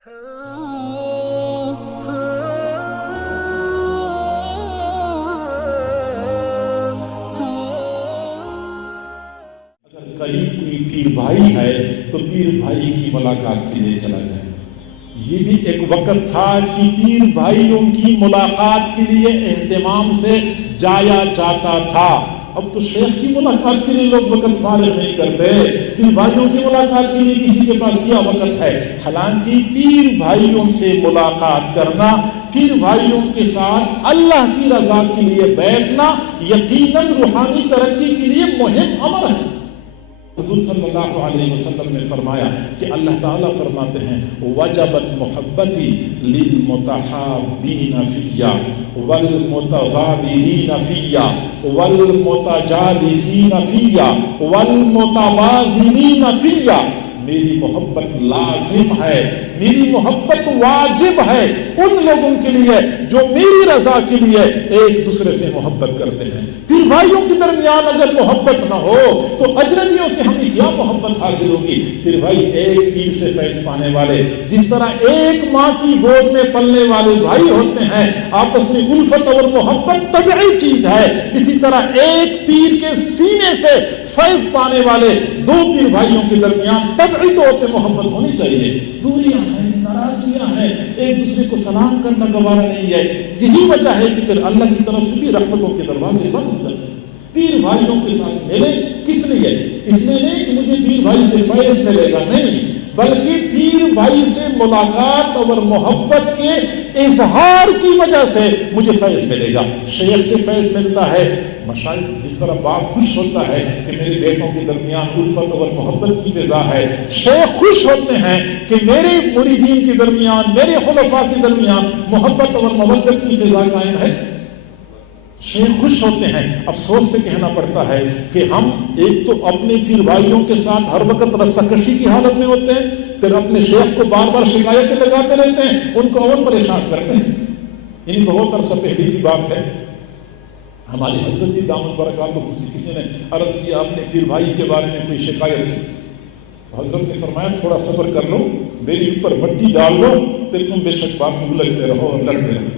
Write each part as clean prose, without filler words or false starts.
کہیں کوئی پیر بھائی ہے تو پیر بھائی کی ملاقات کے لیے چلا جائے۔ یہ بھی ایک وقت تھا کہ پیر بھائیوں کی ملاقات کے لیے اہتمام سے جایا جاتا تھا۔ اب تو شیخ کی ملاقات کے لیے لوگ وقت فارغ نہیں کرتے، پیر بھائیوں کی ملاقات کے لیے کسی کے پاس کیا وقت ہے؟ حالانکہ پیر بھائیوں سے ملاقات کرنا، پیر بھائیوں کے ساتھ اللہ کی رضا کے لیے بیٹھنا یقیناً روحانی ترقی کے لیے مہم امر ہے۔ حضور صلی اللہ علیہ وسلم نے فرمایا کہ اللہ تعالیٰ فرماتے ہیں وجبت محبتی للمتحابین فیا والمتزاورین فیا والمتجالسین فیا والمتبادلین فیا۔ میری محبت لازم ہے، میری محبت واجب ہے ان لوگوں کے لیے جو میری رضا کے لیے ایک دوسرے سے محبت کرتے ہیں۔ پھر بھائیوں کے درمیان اگر محبت نہ ہو تو اجنبیوں سے ہمیں کیا محبت حاصل ہوگی؟ پھر بھائی ایک پیر سے فیض پانے والے، جس طرح ایک ماں کی گود میں پلنے والے بھائی ہوتے ہیں، آپس میں الفت اور محبت طبعی چیز ہے، اسی طرح ایک پیر کے سینے سے فیض پانے والے دو پیر بھائیوں کے درمیان طبعی طور پہ محبت ہونی چاہیے۔ دوریاں ہیں، ناراضگیاں ہیں، ایک دوسرے کو سلام کرنا گوارا نہیں ہے۔ یہی وجہ ہے کہ پھر اللہ کی طرف سے بھی رحمتوں کے دروازے بند ہو جاتے ہیں۔ پیر بھائیوں کے ساتھ ملے کس لیے؟ اس لیے نہیں کہ مجھے پیر بھائی سے فیض ملے گا، نہیں، بلکہ پیر بھائی سے ملاقات اور محبت کے اظہار کی وجہ سے مجھے فیض ملے گا۔ شیخ سے فیض ملتا ہے، مشائخ جس طرح باپ خوش ہوتا ہے کہ میرے بیٹوں کے درمیان الفت اور محبت کی فضا ہے، شیخ خوش ہوتے ہیں کہ میرے مریدین کے درمیان، میرے خلفاء کے درمیان محبت اور محبت کی فضا قائم ہے۔ شیخ خوش ہوتے ہیں۔ افسوس سے کہنا پڑتا ہے کہ ہم ایک تو اپنے پیر بھائیوں کے ساتھ ہر وقت رسہ کشی کی حالت میں ہوتے ہیں، پھر اپنے شیخ کو بار بار شکایتیں لگاتے رہتے ہیں، ان کو اور پریشان کرتے ہیں۔ یعنی بہت عرصہ پہلے کی بات ہے، ہماری حضرت کی دامت برکاتہ کسی نے عرض کیا اپنے پیر بھائی کے بارے میں کوئی شکایت کی، حضرت نے فرمایا تھوڑا صبر کر لو، میری اوپر مٹی ڈال لو، پھر تم بے شک بات میں الجھتے رہو اور لڑتے رہو۔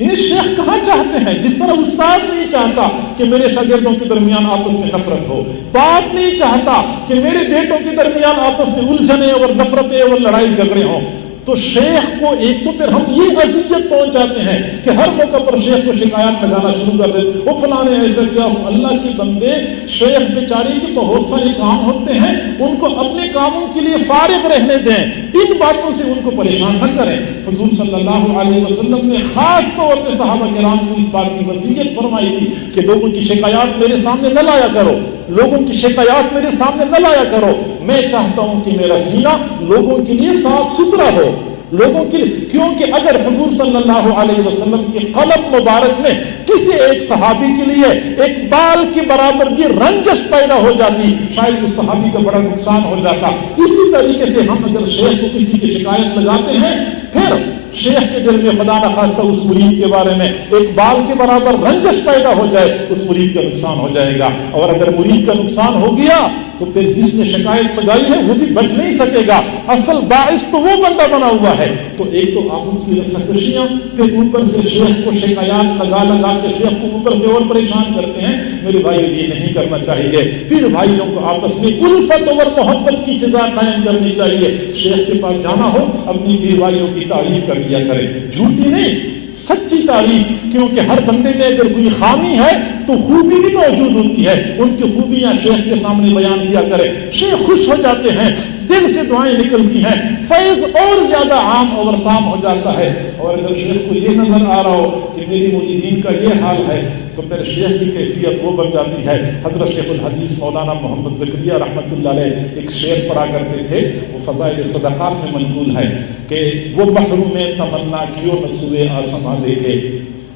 یہ شیخ کہاں چاہتے ہیں؟ جس طرح استاد نہیں چاہتا کہ میرے شاگردوں کے درمیان آپس میں نفرت ہو، باپ نہیں چاہتا کہ میرے بیٹوں کے درمیان آپس میں الجھنیں اور نفرتیں اور لڑائی جھگڑے ہوں، تو شیخ کو ایک تو پھر ہم یہ اذیت پہنچاتے ہیں کہ ہر موقع پر شیخ کو شکایات لگانا شروع کر دیتے، وہ فلاں نے ایسا کیا۔ اللہ کے بندے، شیخ بیچارے کے بہت سارے کام ہوتے ہیں، ان کو اپنے کاموں کے لیے فارغ رہنے دیں، ان باتوں سے ان کو پریشان نہ کریں۔ حضور صلی اللہ علیہ وسلم نے خاص طور پہ صحابہ کرام کو اس بات کی وصیت فرمائی تھی کہ لوگوں کی شکایات میرے سامنے نہ لایا کرو، لوگوں کی شکایات میرے سامنے نہ لایا کرو، میں چاہتا ہوں کہ میرا سینہ لوگوں کے لیے صاف ستھرا ہو، لوگوں کے لیے، کیونکہ اگر حضور صلی اللہ علیہ وسلم کے قلب مبارک میں کسی ایک صحابی کے لیے ایک بال کے برابر بھی رنجش پیدا ہو جاتی، شاید اس صحابی کا بڑا نقصان ہو جاتا۔ اسی طریقے سے ہم اگر شیخ کو کسی کی شکایت لگاتے ہیں، پھر شیخ کے دل میں خدا نخواستہ اس مرید کے بارے میں ایک بال کے برابر رنجش پیدا ہو جائے، اس مرید کا نقصان ہو جائے گا، اور اگر مرید کا نقصان ہو گیا تو پھر جس نے شکایت لگائی ہے وہ بھی بچ نہیں سکے گا، اصل باعث تو وہ بندہ بنا ہوا ہے۔ تو ایک تو آپس کی رسکشیاں، پھر اوپر سے شیخ کو شکایات لگا لگا کے شیخ کو اوپر سے اور پریشان کرتے ہیں۔ میرے بھائی یہ نہیں کرنا چاہیے، پھر بھائیوں کو آپس میں الفت اور محبت کی فضا قائم کرنی چاہیے۔ شیخ کے پاس جانا ہو اپنی پیر بھائیوں کی تعریف کر دیا کرے، جھوٹی نہیں، سچی تعریف، کیونکہ ہر بندے میں اگر کوئی خامی ہے تو خوبی بھی موجود ہوتی ہے، ان کی خوبیاں شیخ کے سامنے بیان کیا کرے، شیخ خوش ہو جاتے ہیں، دل سے دعائیں نکلتی ہیں، فیض اور زیادہ عام اور تام ہو جاتا ہے۔ اور اگر شیخ کو یہ نظر آ رہا ہو کہ میری مریدین کا یہ حال ہے تو پھر شیخ کی کیفیت وہ بن جاتی ہے۔ حضرت شیخ الحدیث مولانا محمد زکریا رحمۃ اللہ علیہ ایک شعر پڑھا کرتے تھے، وہ فضائل صدقات میں منقول ہے کہ وہ محروم تمنا کیوں نہ سوئے آسماں دیکھے،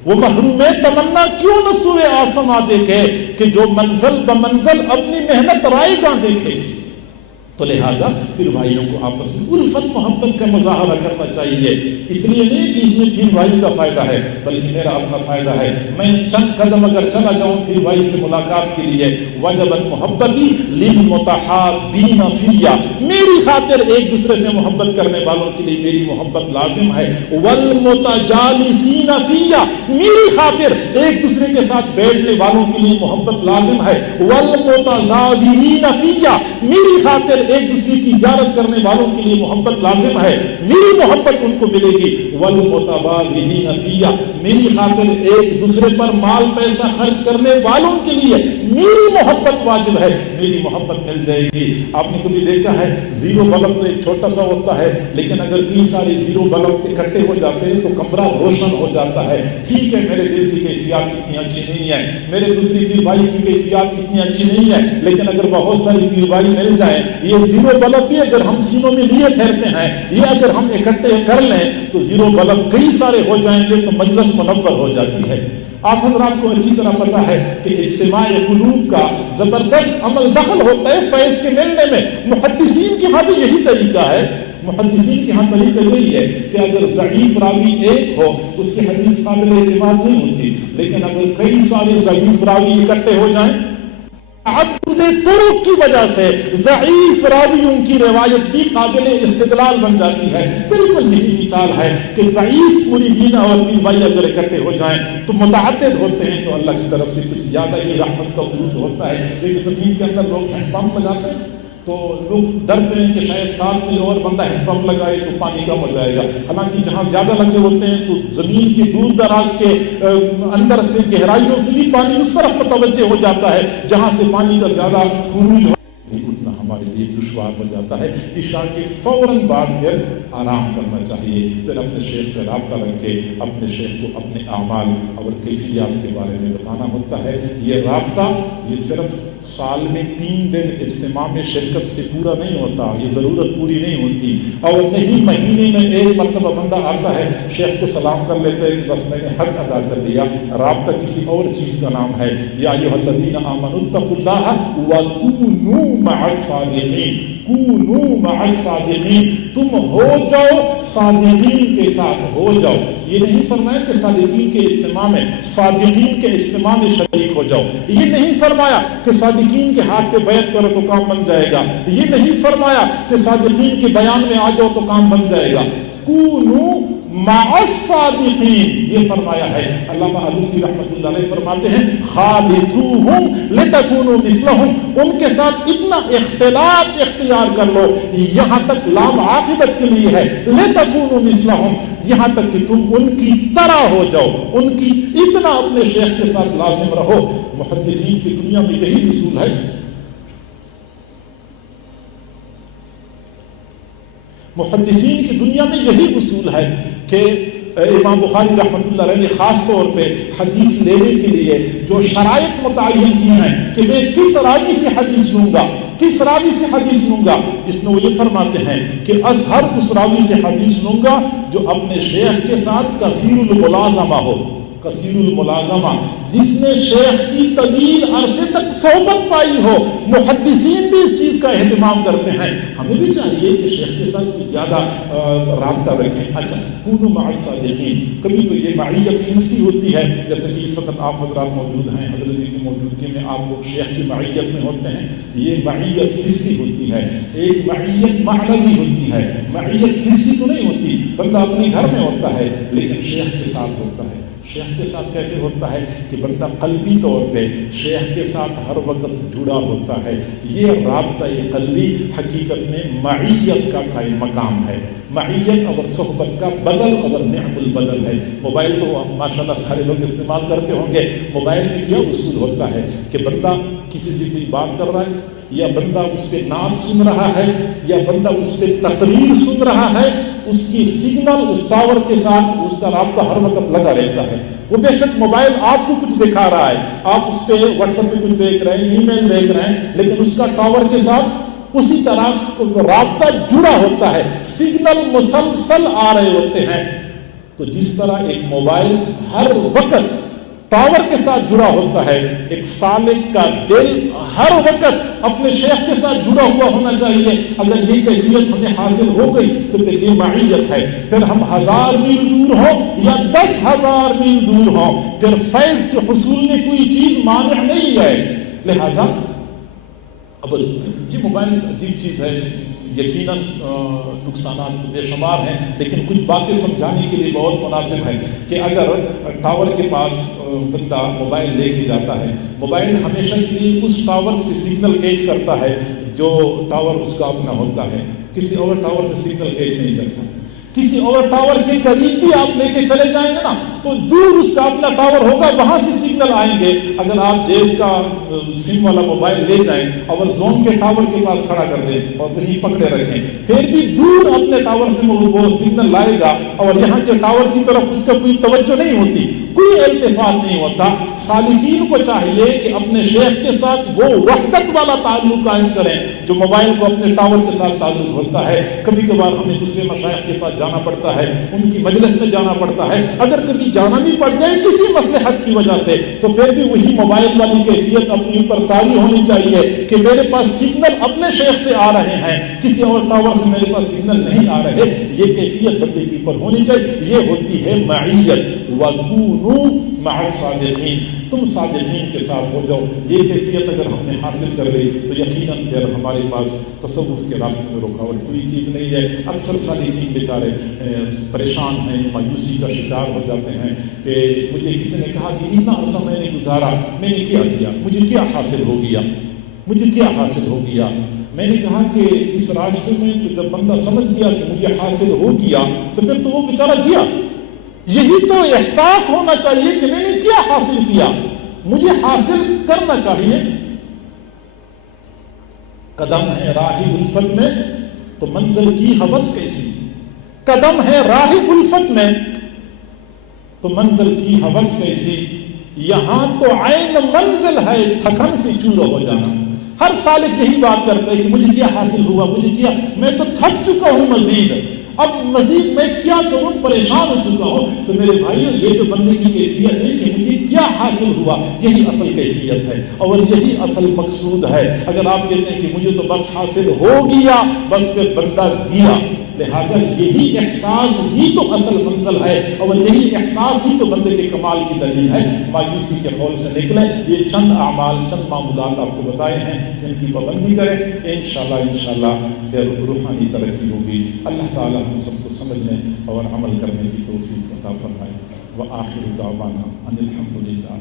وہ محروم تمنا کیوں نہ سوئے آسماں دیکھے، کہ جو منزل بمنزل اپنی محنت رائے گاں دیکھے۔ تو تو لہٰذا پھر بھائیوں کو آپس میں الفت محبت کا مظاہرہ کرنا چاہیے، اس لیے نہیں کہ اس میں پھر بھائی کا فائدہ ہے، بلکہ میرا اپنا فائدہ ہے۔ میں چند قدم اگر چلا جاؤں پھر بھائی سے ملاقات کے لیے، وجبت محبتی للمتحابین فیہ، میری خاطر ایک دوسرے سے محبت کرنے والوں کے لیے میری محبت لازم ہے، والمتجالسین فیہ، میری خاطر ایک دوسرے کے ساتھ بیٹھنے والوں کے لیے محبت لازم ہے، والمتزاورین فیہ، میری خاطر ایک دوسرے کی زیارت کرنے والوں کے لیے محبت لازم ہے، میری محبت ان کو ملے گی، والمتبادلین فیہ، میری خاطر ایک دوسرے پر مال پیسہ خرچ کرنے والوں کے لیے میری محبت واجب ہے، میری محبت مل جائے گی۔ آپ نے کبھی دیکھا ہے زیرو بلب تو ایک چھوٹا سا ہوتا ہے، لیکن اگر کئی سارے زیرو بلب اکٹھے ہو جاتے ہیں تو کمرہ روشن ہو جاتا ہے۔ ٹھیک ہے میرے دل کی کیفیات اتنی اچھی نہیں ہے، میرے دوسری پیر بھائی کی کیفیات اتنی اچھی نہیں ہے، لیکن اگر بہت ساری پیر بھائی مل جائیں، یہ زیرو بلب بھی اگر ہم سینوں میں لیے پھیرتے ہیں، یہ اگر ہم اکٹھے کر لیں تو زیرو بلب کئی سارے ہو جائیں گے تو مجلس منور ہو جاتی ہے۔ آپ حضرات کو اچھی طرح پتا ہے کہ اجتماع قلوب کا زبردست عمل دخل ہوتا ہے فیض کے ملنے میں۔ محدثین کے ہاں بھی یہی طریقہ ہے، محدثین کے ہاں طریقہ یہی ہے کہ اگر ضعیف راوی ایک ہو اس کی حدیث قابل اعتماد نہیں ہوتی، لیکن اگر کئی سارے ضعیف راوی اکٹھے ہو جائیں تعدد طرق کی وجہ سے ضعیف راویوں کی روایت بھی قابل استدلال بن جاتی ہے۔ بالکل یہی مثال ہے کہ ضعیف مریدین اور پیر بھائی اگر اکٹھے ہو جائیں تو متعدد ہوتے ہیں تو اللہ کی طرف سے کچھ زیادہ ہی رحمت کا وجود ہوتا ہے۔ لیکن زمین کے اندر لوگ ہینڈ پمپ لگاتے ہیں تو لوگ ڈرتے ہیں کہ شاید 7 میں اور بندہ ہینڈ پمپ لگائے تو پانی کم ہو جائے گا، حالانکہ جہاں زیادہ لگے ہوتے ہیں تو زمین کے دور دراز کے اندر سے گہرائیوں سے بھی پانی اس طرف متوجہ ہو جاتا ہے جہاں سے پانی کا زیادہ خروج ہو، اتنا ہمارے لیے دشوار ہو جاتا ہے۔ عشاء کے فوراً بعد پھر آرام کرنا چاہیے، پھر اپنے شیخ سے رابطہ رکھے، اپنے شیخ کو اپنے اعمال اور کیفیات کے بارے میں بتانا ہوتا ہے۔ یہ رابطہ یہ صرف سال میں 3 دن اجتماع میں شرکت سے پورا نہیں ہوتا، یہ ضرورت پوری نہیں ہوتی، اور نہیں مہینے میں ایک مرتبہ بندہ آتا ہے شیخ کو سلام کر لیتا ہے کہ بس میں نے حق ادا کر دیا۔ رابطہ کسی اور چیز کا نام ہے۔ یا ایھا الذین آمنوا اتقوا اللہ وکونوا مع الصادقین، کونوا مع الصادقین، تم ہو جاؤ صادقین کے ساتھ، ہو جاؤ۔ یہ نہیں فرمایا کہ صادقین کے اجتماع میں، صادقین کے اجتماع میں شریک ہو جاؤ، یہ نہیں فرمایا کہ صادقین کے ہاتھ پہ بیعت کرو تو کام بن جائے گا، یہ نہیں فرمایا کہ صادقین کے بیان میں آ جاؤ تو کام بن جائے گا۔ کونوا مع الصادقین یہ فرمایا ہے۔ علامہ علوسی رحمۃ اللہ علیہ فرماتے ہیں خالطوہم لتکونوا مثلہم، ان کے ساتھ اتنا اختلاط اختیار کر لو، یہاں تک لام عاقبت کے لیے ہے، لتکونوا مثلہم، یہاں تک کہ تم ان کی طرح ہو جاؤ، ان کی اتنا اپنے شیخ کے ساتھ لازم رہو۔ محدثین کی دنیا میں یہی اصول ہے، محدثین کی دنیا میں یہی اصول ہے کہ امام بخاری رحمۃ اللہ علیہ نے خاص طور پہ حدیث لینے کے لیے جو شرائط متعین کی ہیں کہ میں کس راوی سے حدیث لوں گا، کس راوی سے حدیث لوں گا، اس میں وہ یہ فرماتے ہیں کہ ہر اس راوی سے حدیث لوں گا جو اپنے شیخ کے ساتھ کثیر الملازمہ ہو، کثیر الملازمہ، جس نے شیخ کی طویل عرصے تک صحبت پائی ہو۔ محدثین بھی اس چیز کا اہتمام کرتے ہیں، ہمیں بھی چاہیے کہ شیخ کے ساتھ زیادہ رابطہ رکھیں۔ اچھا، کونوا مع الصادقین، کبھی تو یہ معیت حصی ہوتی ہے، جیسے کہ اس وقت آپ حضرات موجود ہیں، حضرت کی موجودگی میں آپ لوگ شیخ کی معیت میں ہوتے ہیں، یہ معیت حصی ہوتی ہے۔ ایک معیت معنوی ہوتی ہے، معیت حصی تو نہیں ہوتی، بندہ اپنے گھر میں ہوتا ہے لیکن شیخ کے ساتھ ہوتا ہے۔ شیخ کے ساتھ کیسے ہوتا ہے کہ بندہ قلبی طور پہ شیخ کے ساتھ ہر وقت جڑا ہوتا ہے۔ یہ رابطہ قلبی حقیقت میں معیت کا قائم مقام ہے، معیت اور صحبت کا بدل اور نعم البدل ہے۔ موبائل تو ماشاءاللہ سارے لوگ استعمال کرتے ہوں گے۔ موبائل میں کیا اصول ہوتا ہے کہ بندہ کسی سے کوئی بات کر رہا ہے، یا بندہ اس پہ نعت سن رہا ہے، یا بندہ اس پہ تقریر سن رہا ہے، اس کی سگنل اس ٹاور کے ساتھ اس کا رابطہ ہر وقت لگا رہتا ہے۔ وہ بے شک موبائل آپ کو کچھ دکھا رہا ہے، آپ اس پہ واٹس ایپ پہ کچھ دیکھ رہے ہیں، ای میل دیکھ رہے ہیں، لیکن اس کا ٹاور کے ساتھ اسی طرح رابطہ جڑا ہوتا ہے، سگنل مسلسل آ رہے ہوتے ہیں۔ تو جس طرح ایک موبائل ہر وقت ٹاور کے ساتھ جڑا ہوتا ہے، ایک سالک کا دل ہر وقت اپنے شیخ کے ساتھ جڑا ہوا ہونا چاہیے۔ اگر یہ کیفیت ہمیں حاصل ہو گئی تو پھر یہ معیت ہے، پھر ہم 1000 میل دور ہوں یا 10,000 میل دور ہوں، پھر فیض کے حصول میں کوئی چیز مانع نہیں ہے۔ لہذا اب یہ موبائل عجیب چیز ہے، یقیناً نقصانات بے شمار ہیں، لیکن کچھ باتیں سمجھانے کے لیے بہت مناسب ہے کہ اگر ٹاور کے پاس بندہ موبائل لے کے جاتا ہے، موبائل ہمیشہ کے لیے اس ٹاور سے سگنل کیچ کرتا ہے جو ٹاور اس کا اپنا ہوتا ہے، کسی اور ٹاور سے سگنل کیچ نہیں کرتا۔ کسی اور ٹاور کے قریب بھی آپ لے کے چلے جائیں گے نا تو دور اس کا اپنا ٹاور ہوگا، وہاں سے سگنل آئیں گے۔ اگر آپ جیس کا سم والا موبائل لے جائیں اور زون کے ٹاور کے پاس کھڑا کر دیں اور وہیں پکڑے رکھیں، پھر بھی دور اپنے ٹاور سے وہ سگنل لائے گا اور یہاں کے ٹاور کی طرف اس کا کوئی توجہ نہیں ہوتی، کوئی التفات نہیں ہوتا۔ سالکین کو چاہیے کہ اپنے شیخ کے ساتھ وہ وحدت والا تعلق قائم کریں جو موبائل کو اپنے ٹاور کے ساتھ تعلق ہوتا ہے۔ کبھی کبھار ہمیں دوسرے مشائخ کے پاس جانا پڑتا ہے، ان کی مجلس میں جانا پڑتا ہے، اگر کبھی جانا بھی پڑ جائے کسی مصلحت کی وجہ سے تو پھر بھی وہی موبائل والی کیفیت اپنی اوپر طاری ہونی چاہیے کہ میرے پاس سگنل اپنے شیخ سے آ رہے ہیں، کسی اور ٹاور سے میرے پاس سگنل نہیں آ رہے۔ یہ کیفیت بندے کے اوپر ہونی چاہیے، یہ ہوتی ہے معیت۔ وَكُونُوا مَعَ الصَّادِقِينَ، تم صادقین کے ساتھ ہو جاؤ۔ یہ کیفیت اگر ہم نے حاصل کر لی تو یقیناً پھر ہمارے پاس تصوف کے راستے میں رکاوٹ کوئی چیز نہیں ہے۔ اکثر صالحین بیچارے پریشان ہیں، مایوسی کا شکار ہو جاتے ہیں کہ مجھے کسی نے کہا کہ اتنا عرصہ میں نے گزارا، میں نے کیا کیا، مجھے کیا حاصل ہو گیا، مجھے کیا حاصل ہو گیا۔ میں نے کہا کہ اس راستے میں تو جب بندہ سمجھ گیا کہ مجھے حاصل ہو گیا تو پھر تو وہ بیچارہ گیا۔ یہی تو احساس ہونا چاہیے کہ میں نے کیا حاصل کیا، مجھے حاصل کرنا چاہیے۔ قدم ہے راہ الفت میں تو منزل کی ہوس کیسی، قدم ہے راہ الفت میں تو منزل کی ہوس کیسی، یہاں تو عین منزل ہے تھکن سے چورا ہو جانا۔ ہر سالک یہی بات کرتا ہے کہ مجھے کیا حاصل ہوا، مجھے کیا، میں تو تھک چکا ہوں، مزید اب مزید میں کیا کروں، پریشان ہو چکا ہوں۔ تو میرے بھائیو یہ جو بندے کی کیفیت ہے کہ مجھے کیا حاصل ہوا، یہی اصل کیفیت ہے اور یہی اصل مقصود ہے۔ اگر آپ کہتے ہیں کہ مجھے تو بس حاصل ہو گیا، بس پھر بندہ گیا، لہذا یہی احساس ہی تو اصل منزل ہے اور یہی احساس ہی تو بندے کے کمال کی دلیل ہے۔ مایوسی کے خول سے نکلیں، یہ چند اعمال، چند معمولات آپ کو بتائے ہیں، ان کی پابندی کریں، انشاءاللہ پھر روحانی ترقی ہوگی۔ اللہ تعالی ہم سب کو سمجھنے اور عمل کرنے کی توفیق عطا فرمائے۔ وآخر دعوانا ان الحمدللہ۔